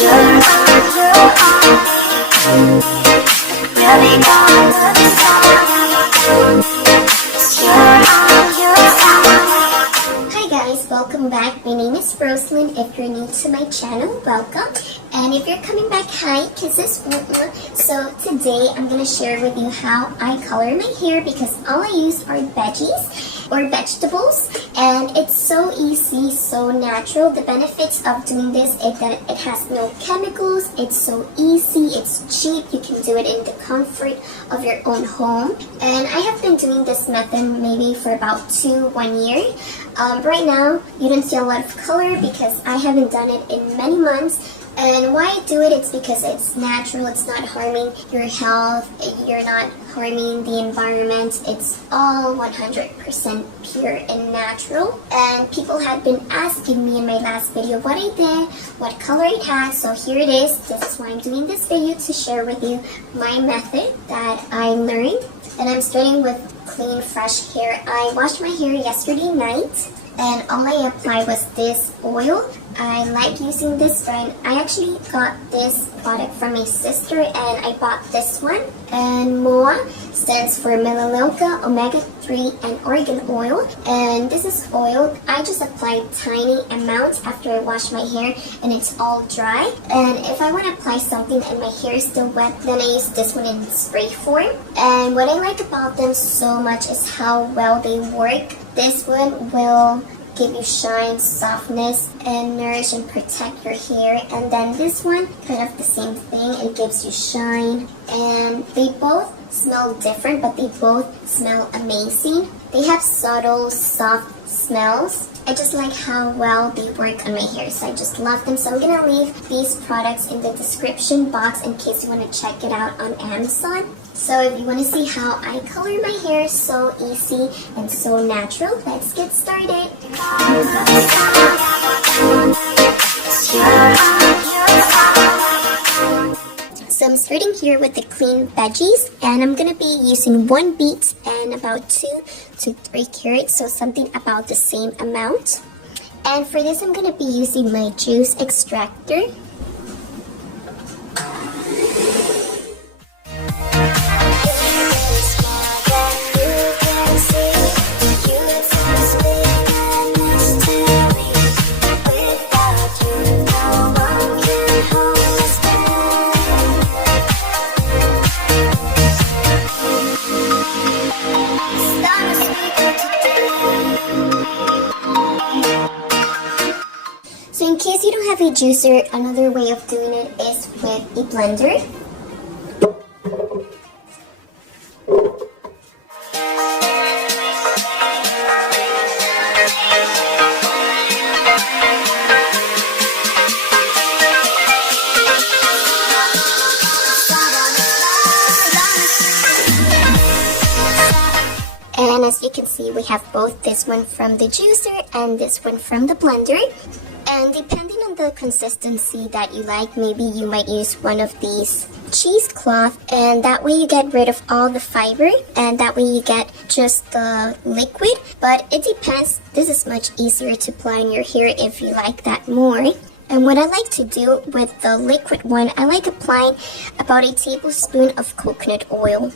Hi guys, welcome back. My name is Roslyn. If you're new to my channel, welcome. And if you're coming back, hi, kisses. So today I'm going to share with you how I color my hair because all I use are veggies or vegetables, and it's so easy, so natural. The benefits of doing this is that it has no chemicals, it's so easy, it's cheap, you can do it in the comfort of your own home. And I have been doing this method maybe for about 1 year. Right now you don't see a lot of color because I haven't done it in many months. And why I do it, it's because it's natural, it's not harming your health, you're not harming the environment, it's all 100% pure and natural. And people had been asking me in my last video what I did, what color it had, so here it is. This is why I'm doing this video, to share with you my method that I learned. And I'm starting with clean, fresh hair. I washed my hair yesterday night, and all I applied was this oil. I like using this brand. I actually got this product from my sister, and I bought this one. And MOA stands for Melaleuca Omega-3 and Argan Oil. And this is oil. I just applied tiny amounts after I wash my hair and it's all dry. And if I want to apply something and my hair is still wet, then I use this one in spray form. And what I like about them so much is how well they work. This one will give you shine, softness, and nourish and protect your hair. And then this one, kind of the same thing, it gives you shine. And they both smell different, but they both smell amazing. They have subtle, soft smells. I just like how well they work on my hair, so I just love them. So I'm gonna leave these products in the description box in case you want to check it out on Amazon. So if you want to see how I color my hair, so easy and so natural, let's get started. So I'm starting here with the clean veggies, and I'm going to be using 1 beet and about 2 to 3 carrots, so something about the same amount. And for this I'm going to be using my juice extractor. So in case you don't have a juicer, another way of doing it is with a blender. And as you can see, we have both this one from the juicer and this one from the blender. And depending on the consistency that you like, maybe you might use one of these cheesecloth, and that way you get rid of all the fiber, and that way you get just the liquid. But it depends. This is much easier to apply in your hair if you like that more. And what I like to do with the liquid one, I like applying about a tablespoon of coconut oil.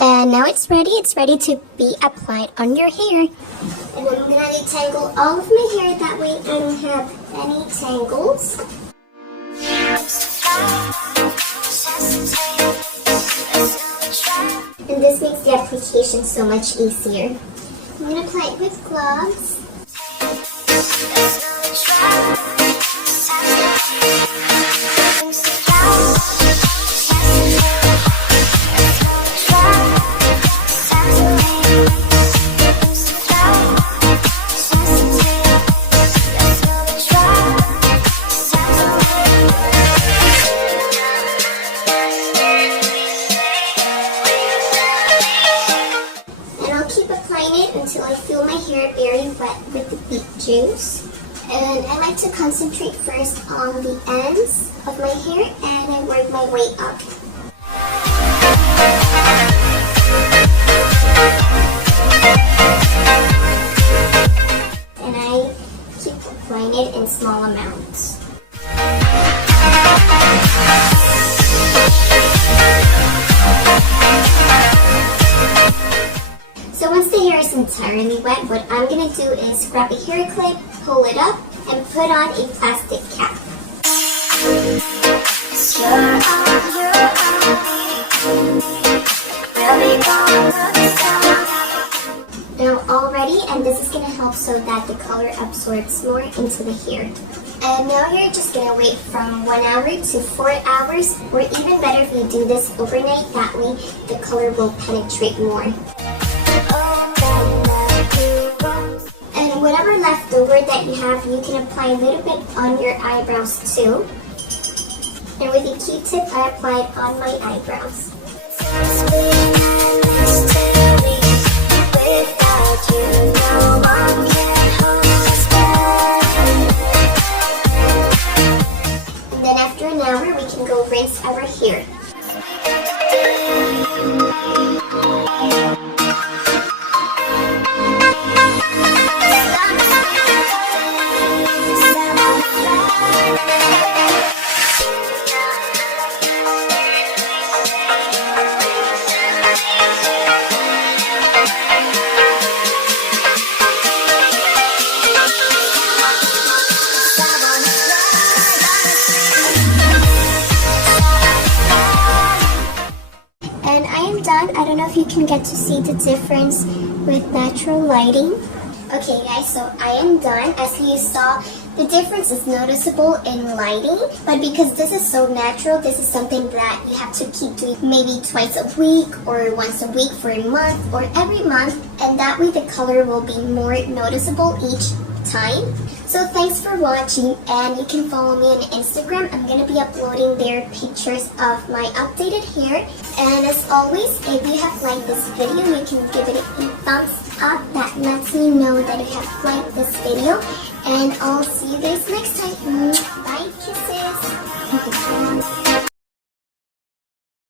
And now it's ready to be applied on your hair. And I'm gonna detangle all of my hair, that way I don't have any tangles. And this makes the application so much easier. I'm gonna apply it with gloves. Until I feel my hair very wet with the beet juice. And I like to concentrate first on the ends of my hair, and I work my way up. it in small amounts. So once the hair is entirely wet, what I'm going to do is grab a hair clip, pull it up, and put on a plastic cap. Now all ready, and this is going to help so that the color absorbs more into the hair. And now you're just going to wait from 1 hour to 4 hours, or even better if you do this overnight, that way the color will penetrate more. And whatever leftover that you have, you can apply a little bit on your eyebrows too. And with a Q-tip, I apply it on my eyebrows. And then after an hour, we can go rinse our hair. And I am done. I don't know if you can get to see the difference with natural lighting. Okay guys, so I am done. As you saw, the difference is noticeable in lighting, but because this is so natural, this is something that you have to keep doing maybe twice a week or once a week for a month or every month, and that way the color will be more noticeable each time. So thanks for watching, and you can follow me on Instagram. I'm going to be uploading there pictures of my updated hair. And as always, if you have liked this video, you can give it a thumbs up. That lets me know that you have liked this video. And I'll see you guys next time. Bye, kisses.